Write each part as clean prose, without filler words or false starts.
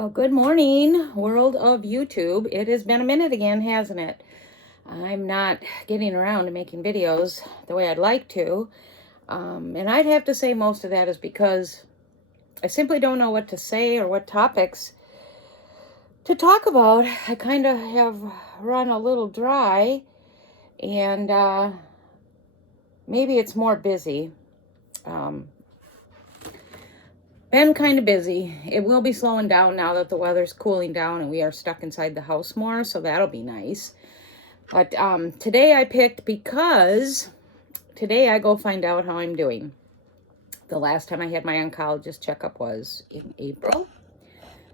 Well, good morning, world of YouTube. It has been a minute again, hasn't it? I'm not getting around to making videos the way I'd like to. And I'd have to say most of that is because I simply don't know what to say or what topics to talk about. I kind of have run a little dry, and maybe it's more busy. Been kind of busy. It will be slowing down now that the weather's cooling down and we are stuck inside the house more, so that'll be nice. But today I picked because today I go find out how I'm doing. The last time I had my oncologist checkup was in April.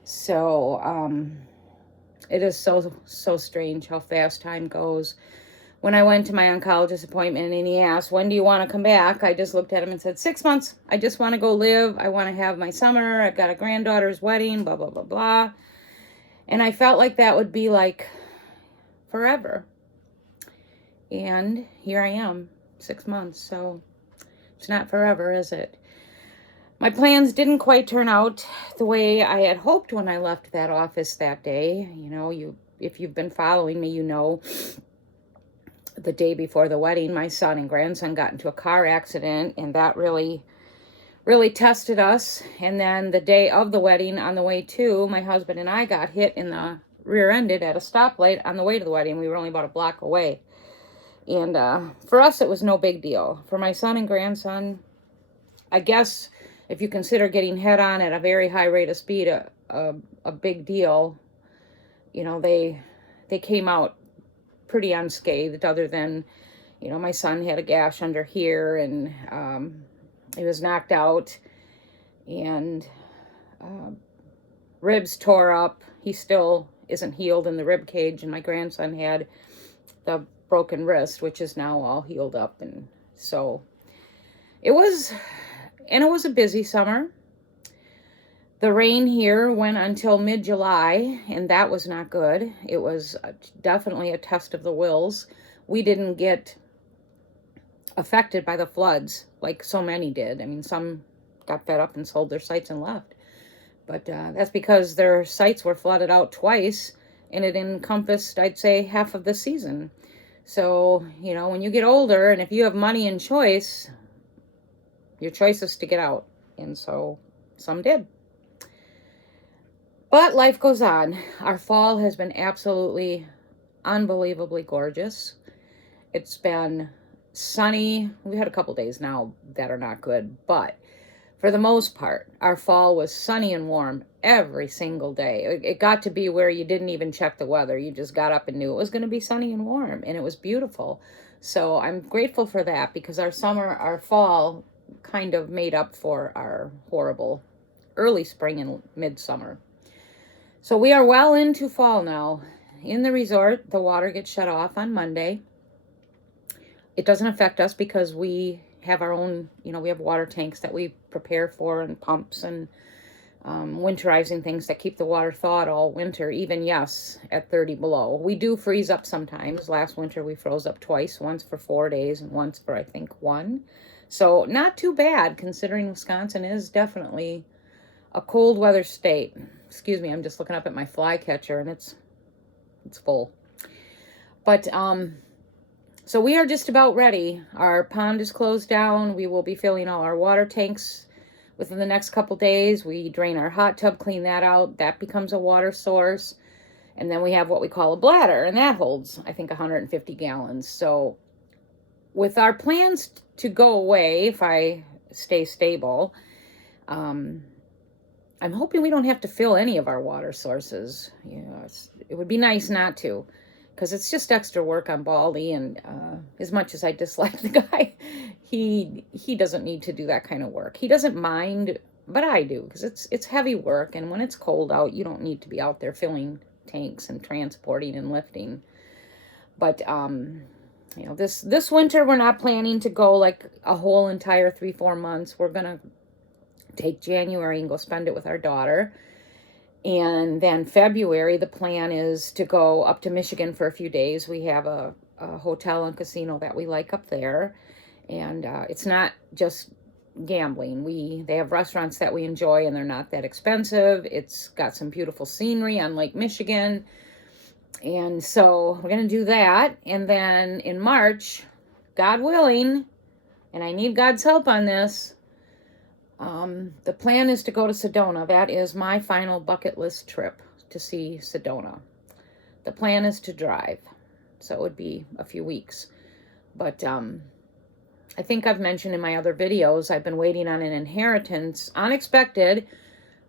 So it is so strange how fast time goes. When I went to my oncologist appointment and he asked, when do you want to come back? I just looked at him and said, 6 months. I just want to go live. I want to have my summer. I've got a granddaughter's wedding, blah, blah, blah, blah. And I felt like that would be like forever. And here I am, 6 months. So it's not forever, is it? My plans didn't quite turn out the way I had hoped when I left that office that day. You know, if you've been following me, you know, the day before the wedding, my son and grandson got into a car accident, and that really tested us. And then the day of the wedding, on the way to, my husband and I got hit in the rear-ended at a stoplight on the way to the wedding. We were only about a block away. And for us, it was no big deal. For my son and grandson, I guess if you consider getting head-on at a very high rate of speed a big deal, you know, they came out pretty unscathed, other than, you know, my son had a gash under here, and he was knocked out, and ribs tore up. He still isn't healed in the rib cage, and my grandson had the broken wrist, which is now all healed up. And so it was a busy summer. The rain here went until mid-July, and that was not good. It was definitely a test of the wills. We didn't get affected by the floods like so many did. I mean, some got fed up and sold their sites and left. But that's because their sites were flooded out twice, and it encompassed, I'd say, half of the season. So, you know, when you get older, and if you have money and choice, your choice is to get out. And so some did. But life goes on. Our fall has been absolutely unbelievably gorgeous. It's been sunny. We had a couple days now that are not good, but for the most part, our fall was sunny and warm every single day. It got to be where you didn't even check the weather. You just got up and knew it was going to be sunny and warm, and it was beautiful. So I'm grateful for that, because our fall kind of made up for our horrible early spring and midsummer. So we are well into fall now. In the resort, the water gets shut off on Monday. It doesn't affect us because we have our own, you know, we have water tanks that we prepare for, and pumps, and winterizing things that keep the water thawed all winter, even, yes, at 30 below. We do freeze up sometimes. Last winter we froze up twice, once for 4 days and once for, I think, 1. So not too bad, considering Wisconsin is definitely a cold weather state. Excuse me, I'm just looking up at my fly catcher, and it's full. But so we are just about ready. Our pond is closed down. We will be filling all our water tanks within the next couple days. We drain our hot tub, clean that out. That becomes a water source. And then we have what we call a bladder, and that holds, I think, 150 gallons. So with our plans to go away, if I stay stable, I'm hoping we don't have to fill any of our water sources. You know, it would be nice not to, because it's just extra work on Baldy, and as much as I dislike the guy, he doesn't need to do that kind of work. He doesn't mind, but I do, because it's heavy work, and when it's cold out, you don't need to be out there filling tanks and transporting and lifting. But you know, this winter we're not planning to go like a whole entire 3-4 months. We're gonna take January and go spend it with our daughter. And then February, the plan is to go up to Michigan for a few days. We have a hotel and casino that we like up there. And it's not just gambling. They have restaurants that we enjoy and they're not that expensive. It's got some beautiful scenery on Lake Michigan. And so we're going to do that. And then in March, God willing, and I need God's help on this, the plan is to go to Sedona. That is my final bucket list trip, to see Sedona. The plan is to drive, so it would be a few weeks. But I think I've mentioned in my other videos, I've been waiting on an inheritance, unexpected,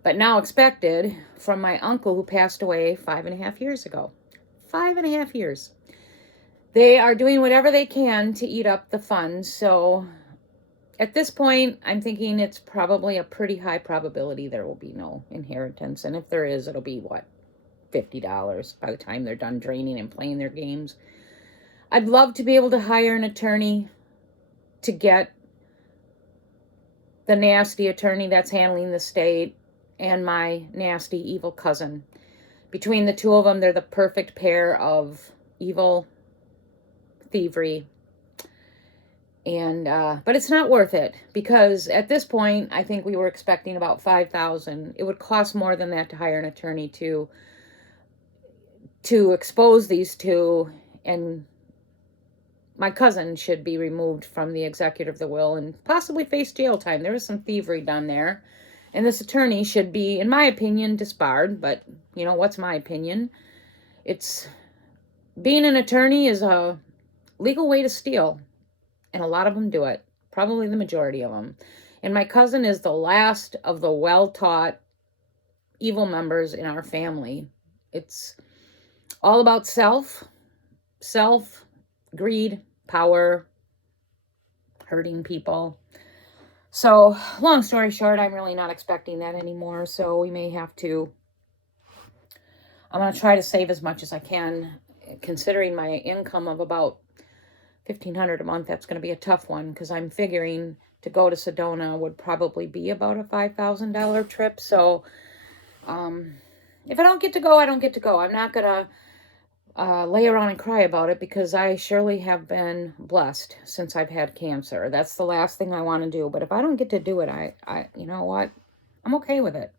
but now expected, from my uncle who passed away 5.5 years ago. 5.5 years. They are doing whatever they can to eat up the funds, so at this point, I'm thinking it's probably a pretty high probability there will be no inheritance. And if there is, it'll be, what, $50 by the time they're done draining and playing their games. I'd love to be able to hire an attorney to get the nasty attorney that's handling the state and my nasty, evil cousin. Between the two of them, they're the perfect pair of evil thievery. And but it's not worth it, because at this point, I think we were expecting about $5,000. It would cost more than that to hire an attorney to expose these two, and my cousin should be removed from the executor of the will and possibly face jail time. There was some thievery done there, and this attorney should be, in my opinion, disbarred. But you know, what's my opinion? It's being an attorney is a legal way to steal. And a lot of them do it. Probably the majority of them. And my cousin is the last of the well-taught evil members in our family. It's all about self, greed, power, hurting people. So, long story short, I'm really not expecting that anymore. So we may have to, I'm going to try to save as much as I can, considering my income of about $1,500 a month. That's going to be a tough one, because I'm figuring to go to Sedona would probably be about a $5,000 trip. So if I don't get to go, I don't get to go. I'm not going to lay around and cry about it, because I surely have been blessed since I've had cancer. That's the last thing I want to do. But if I don't get to do it, I you know what? I'm okay with it.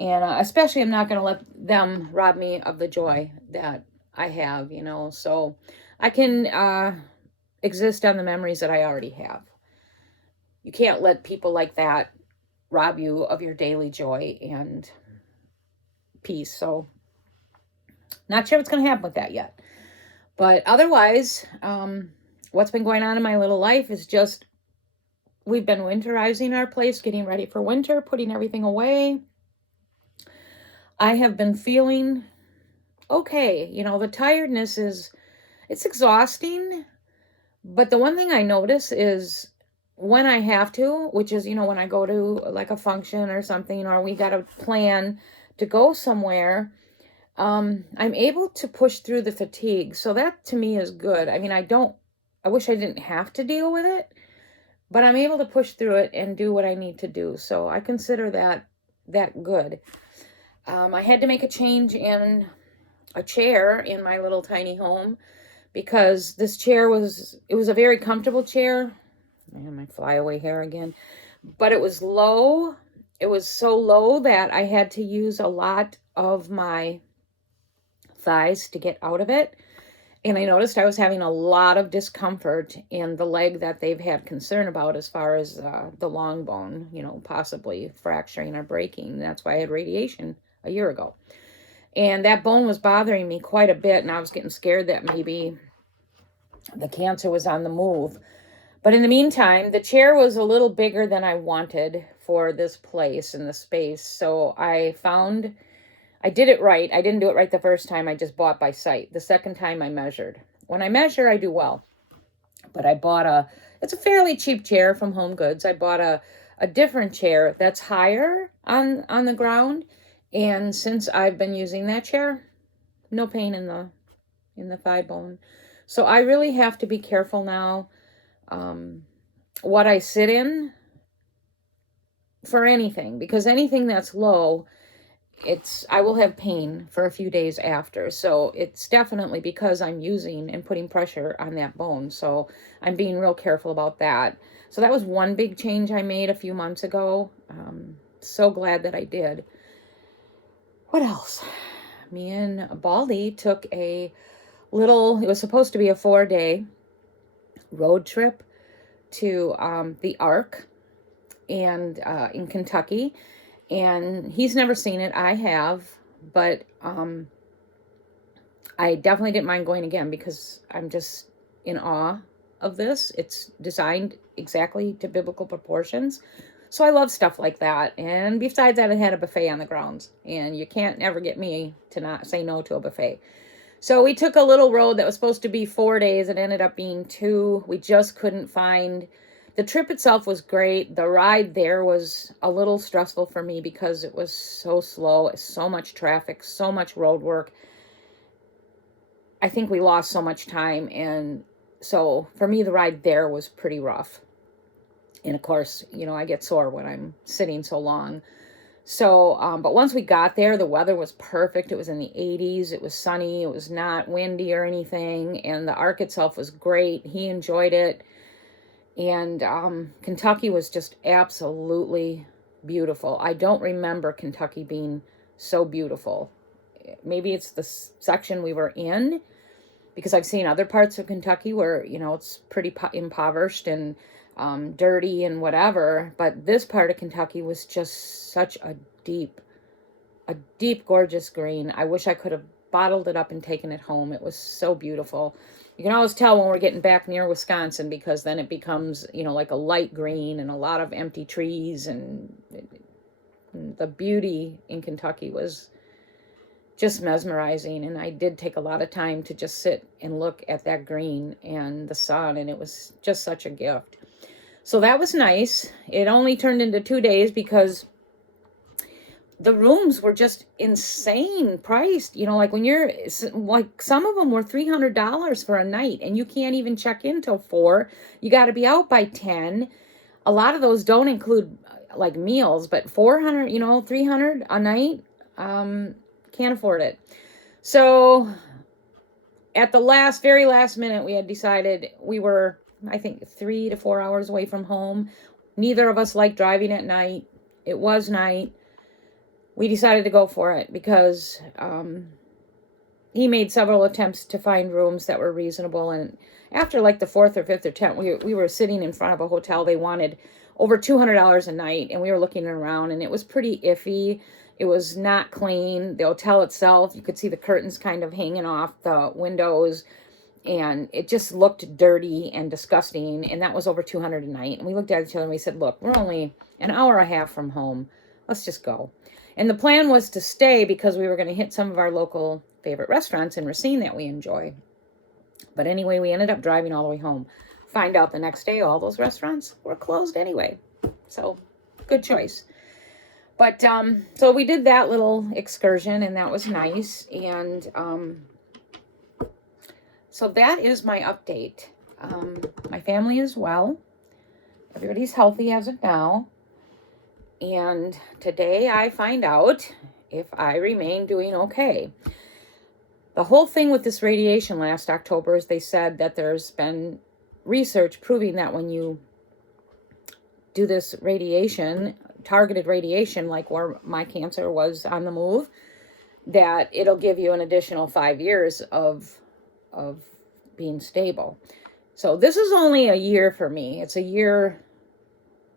And especially, I'm not going to let them rob me of the joy that I have, you know. So I can exist on the memories that I already have. You can't let people like that rob you of your daily joy and peace. So, not sure what's going to happen with that yet. But otherwise, what's been going on in my little life is just, we've been winterizing our place, getting ready for winter, putting everything away. I have been feeling okay. You know, the tiredness it's exhausting, but the one thing I notice is when I have to, which is, you know, when I go to like a function or something, or we got a plan to go somewhere, I'm able to push through the fatigue. So that to me is good. I mean, I wish I didn't have to deal with it, but I'm able to push through it and do what I need to do. So I consider that good. I had to make a change in a chair in my little tiny home, because this chair was a very comfortable chair. Man, my flyaway hair again. But it was low. It was so low that I had to use a lot of my thighs to get out of it. And I noticed I was having a lot of discomfort in the leg that they've had concern about, as far as the long bone, you know, possibly fracturing or breaking. That's why I had radiation a year ago. And that bone was bothering me quite a bit, and I was getting scared that maybe the cancer was on the move. But in the meantime, the chair was a little bigger than I wanted for this place and the space. So I did it right. I didn't do it right the first time. I just bought by sight. The second time I measured. When I measure, I do well. But I bought it's a fairly cheap chair from Home Goods. I bought a different chair that's higher on the ground. And since I've been using that chair, no pain in the thigh bone. So I really have to be careful now what I sit in for anything, because anything that's low I will have pain for a few days after. So it's definitely because I'm using and putting pressure on that bone. So I'm being real careful about that. So that was one big change I made a few months ago. So glad that I did. What else? Me and Baldy took it was supposed to be a 4-day road trip to the Ark and in Kentucky. And he's never seen it. I have, but I definitely didn't mind going again because I'm just in awe of this. It's designed exactly to biblical proportions. So I love stuff like that. And besides that, it had a buffet on the grounds. And you can't ever get me to not say no to a buffet. So we took a little road that was supposed to be 4 days. It ended up being 2. We just couldn't find. The trip itself was great. The ride there was a little stressful for me because it was so slow, so much traffic, so much road work. I think we lost so much time. And so for me, the ride there was pretty rough. And of course, I get sore when I'm sitting so long. So, but once we got there, the weather was perfect. It was in the 80s. It was sunny. It was not windy or anything. And the Ark itself was great. He enjoyed it. And Kentucky was just absolutely beautiful. I don't remember Kentucky being so beautiful. Maybe it's the section we were in, because I've seen other parts of Kentucky where, it's pretty impoverished and dirty and whatever. But this part of Kentucky was just such a deep, gorgeous green. I wish I could have bottled it up and taken it home. It was so beautiful. You can always tell when we're getting back near Wisconsin, because then it becomes, like a light green and a lot of empty trees, and the beauty in Kentucky was just mesmerizing. And I did take a lot of time to just sit and look at that green and the sun, and it was just such a gift. So that was nice. It only turned into 2 days because the rooms were just insane priced. Like when some of them were $300 for a night, and you can't even check in till 4. You got to be out by 10. A lot of those don't include like meals, but 400, 300 a night, can't afford it. So at the very last minute, we had decided we were, I think, 3 to 4 hours away from home. Neither of us liked driving at night. It was night. We decided to go for it because he made several attempts to find rooms that were reasonable. And after like the 4th or 5th attempt, we were sitting in front of a hotel. They wanted over $200 a night, and we were looking around, and it was pretty iffy. It was not clean. The hotel itself, you could see the curtains kind of hanging off the windows, and it just looked dirty and disgusting. And that was over $200 a night. And we looked at each other and we said, look, we're only an hour and a half from home. Let's just go. And the plan was to stay because we were going to hit some of our local favorite restaurants in Racine that we enjoy. But anyway, we ended up driving all the way home. Find out the next day all those restaurants were closed anyway. So, good choice. But, so we did that little excursion, and that was nice. And, so that is my update. My family is well. Everybody's healthy as of now. And today I find out if I remain doing okay. The whole thing with this radiation last October is they said that there's been research proving that when you do this radiation, targeted radiation, like where my cancer was on the move, that it'll give you an additional 5 years of being stable. So this is only a year for me. It's a year.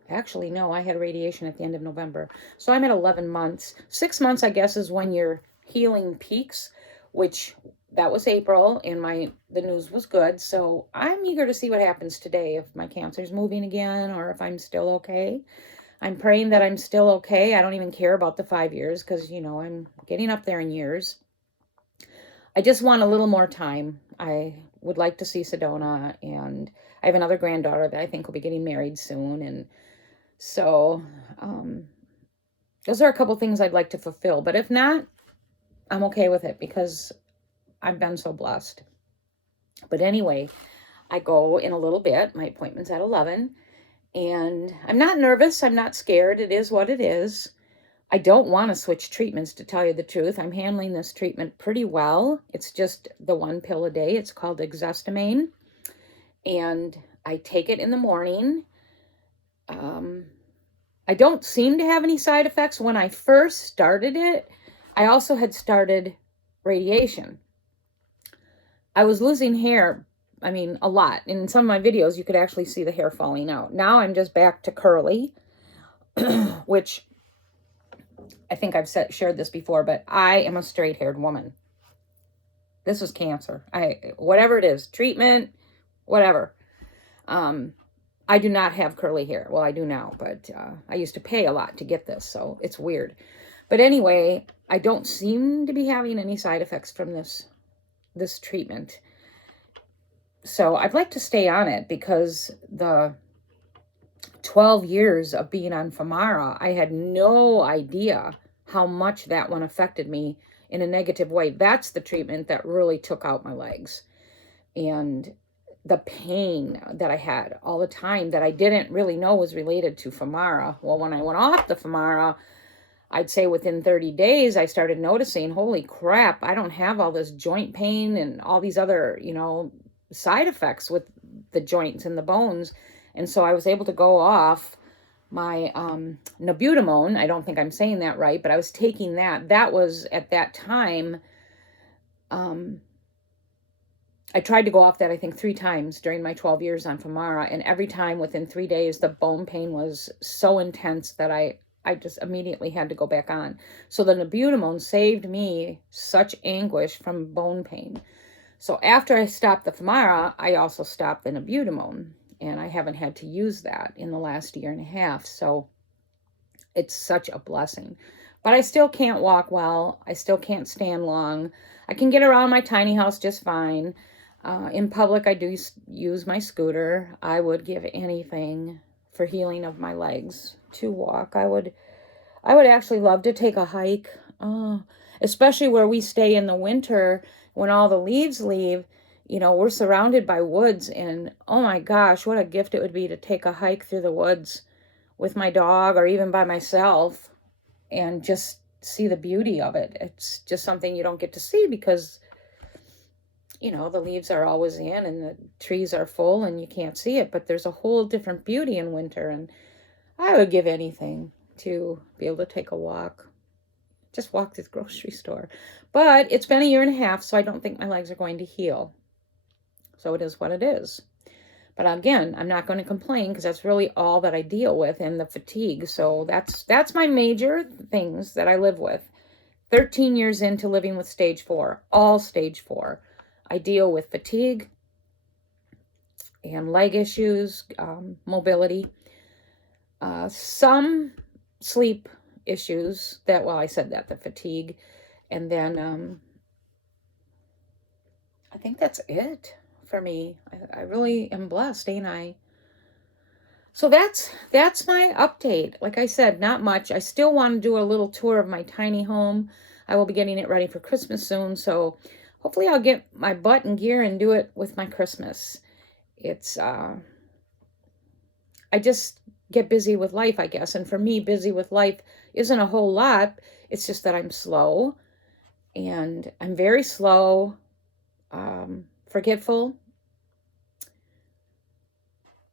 Actually, no, I had radiation at the end of November. So I'm at 11 months. 6 months, I guess, is when your healing peaks, which that was April, and the news was good. So I'm eager to see what happens today, if my cancer's moving again or if I'm still okay. I'm praying that I'm still okay. I don't even care about the 5 years because, I'm getting up there in years. I just want a little more time. I would like to see Sedona, and I have another granddaughter that I think will be getting married soon. And so those are a couple things I'd like to fulfill. But if not, I'm okay with it because I've been so blessed. But anyway, I go in a little bit. My appointment's at 11. And I'm not nervous. I'm not scared. It is what it is. I don't want to switch treatments, to tell you the truth. I'm handling this treatment pretty well. It's just the 1 pill a day. It's called Exestimane, and I take it in the morning. I don't seem to have any side effects. When I first started it, I also had started radiation. I was losing hair, I mean, a lot. In some of my videos, you could actually see the hair falling out. Now I'm just back to curly, which I think I've shared this before, but I am a straight-haired woman. This was cancer. Whatever it is, treatment, whatever. I do not have curly hair. Well, I do now, but I used to pay a lot to get this, so it's weird. But anyway, I don't seem to be having any side effects from this treatment. So I'd like to stay on it, because the 12 years of being on Femara, I had no idea how much that one affected me in a negative way. That's the treatment that really took out my legs. And the pain that I had all the time that I didn't really know was related to Femara. Well, when I went off the Femara, I'd say within 30 days, I started noticing, holy crap, I don't have all this joint pain and all these other, side effects with the joints and the bones. And so I was able to go off my Nabudimone. I don't think I'm saying that right, but I was taking that. That was, at that time, I tried to go off that, I think, 3 times during my 12 years on Femara. And every time within 3 days, the bone pain was so intense that I just immediately had to go back on. So the Nabudimone saved me such anguish from bone pain. So after I stopped the Femara, I also stopped the Nabudimone. And I haven't had to use that in the last year and a half. So it's such a blessing. But I still can't walk well. I still can't stand long. I can get around my tiny house just fine. In public, I do use my scooter. I would give anything for healing of my legs to walk. I would actually love to take a hike, especially where we stay in the winter when all the leaves leave. We're surrounded by woods, and oh my gosh, what a gift it would be to take a hike through the woods with my dog, or even by myself, and just see the beauty of it. It's just something you don't get to see because, the leaves are always in and the trees are full and you can't see it, but there's a whole different beauty in winter. And I would give anything to be able to take a walk, just walk to the grocery store. But it's been a year and a half, so I don't think my legs are going to heal. So it is what it is. But again, I'm not going to complain, because that's really all that I deal with, and the fatigue. So that's my major things that I live with. 13 years into living with stage 4, all stage 4. I deal with fatigue and leg issues, mobility, some sleep issues I said that, the fatigue. And then I think that's it for me. I really am blessed, ain't I? So that's my update. Like I said, not much. I still want to do a little tour of my tiny home. I will be getting it ready for Christmas soon, so hopefully I'll get my butt in gear and do it with my Christmas. It's I just get busy with life, I guess. And for me, busy with life isn't a whole lot. It's just that I'm slow, and I'm very slow, forgetful.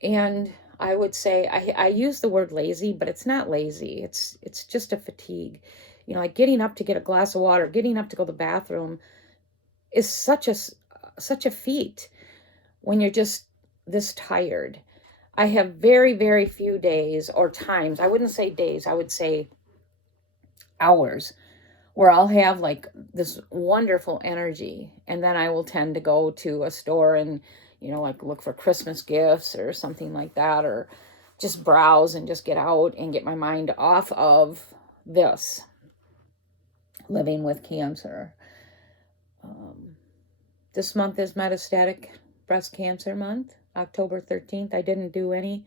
And I would say, I use the word lazy, but it's not lazy. It's just a fatigue. Like getting up to get a glass of water, getting up to go to the bathroom is such a feat when you're just this tired. I have very, very few days or times. I wouldn't say days. I would say hours where I'll have like this wonderful energy, and then I will tend to go to a store and like look for Christmas gifts or something like that, or just browse and just get out and get my mind off of this living with cancer. This month is Metastatic Breast Cancer Month, October 13th. I didn't do any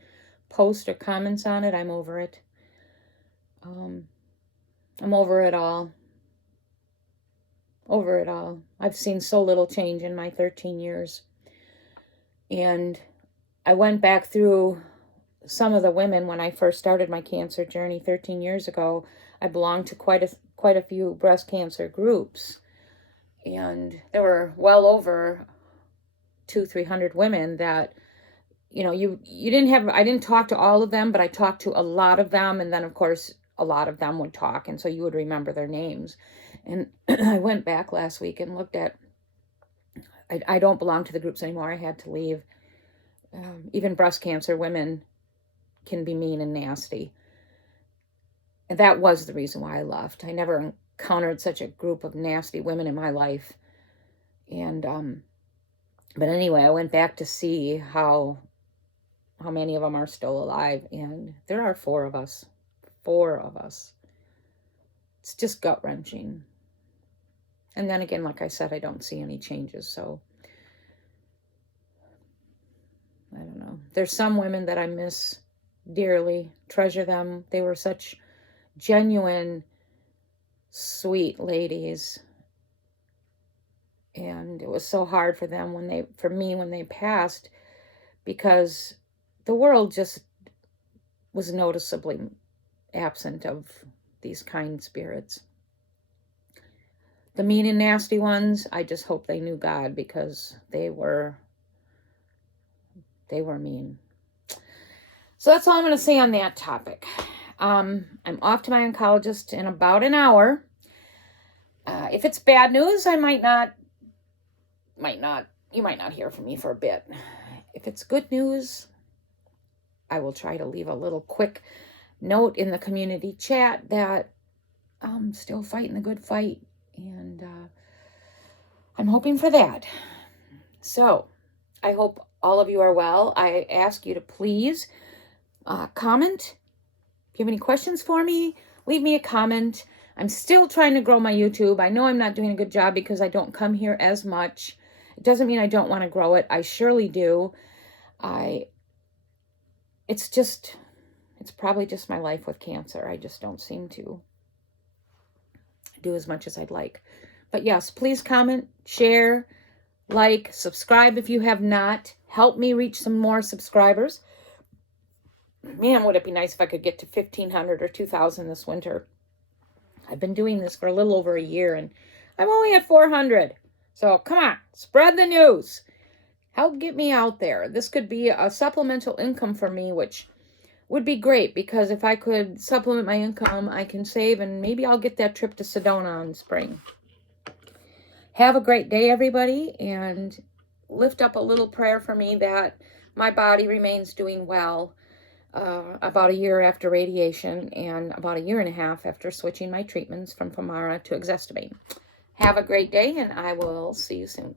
posts or comments on it. I'm over it. I'm over it all. Over it all. I've seen so little change in my 13 years. And I went back through some of the women when I first started my cancer journey 13 years ago. I belonged to quite a few breast cancer groups, and there were well over 200-300 women that, you know, you didn't have, I didn't talk to all of them, but I talked to a lot of them. And then of course, a lot of them would talk. And so you would remember their names. And I went back last week and looked at, I don't belong to the groups anymore. I had to leave. Even breast cancer women can be mean and nasty. And that was the reason why I left. I never encountered such a group of nasty women in my life. And, but anyway, I went back to see how many of them are still alive, and there are 4 of us. 4 of us. It's just gut-wrenching. And then again, like I said, I don't see any changes, so I don't know. There's some women that I miss dearly, treasure them. They were such genuine, sweet ladies, and it was so hard for them when they passed, because the world just was noticeably absent of these kind spirits. The mean and nasty ones, I just hope they knew God, because they were mean. So that's all I'm going to say on that topic. I'm off to my oncologist in about an hour. If it's bad news, I might not, you might not hear from me for a bit. If it's good news, I will try to leave a little quick note in the community chat that I'm still fighting the good fight, and I'm hoping for that. So I hope all of you are well. I ask you to please comment. If you have any questions for me, leave me a comment. I'm still trying to grow my YouTube. I know I'm not doing a good job because I don't come here as much. It doesn't mean I don't want to grow it. I surely do. It's probably just my life with cancer. I just don't seem to do as much as I'd like. But yes, please comment, share, like, subscribe if you have not. Help me reach some more subscribers. Man, would it be nice if I could get to 1,500 or 2,000 this winter. I've been doing this for a little over a year, and I'm only at 400. So come on, spread the news. Help get me out there. This could be a supplemental income for me, which would be great, because if I could supplement my income, I can save, and maybe I'll get that trip to Sedona in spring. Have a great day, everybody, and lift up a little prayer for me that my body remains doing well about a year after radiation and about a year and a half after switching my treatments from Femara to Exestivane. Have a great day, and I will see you soon.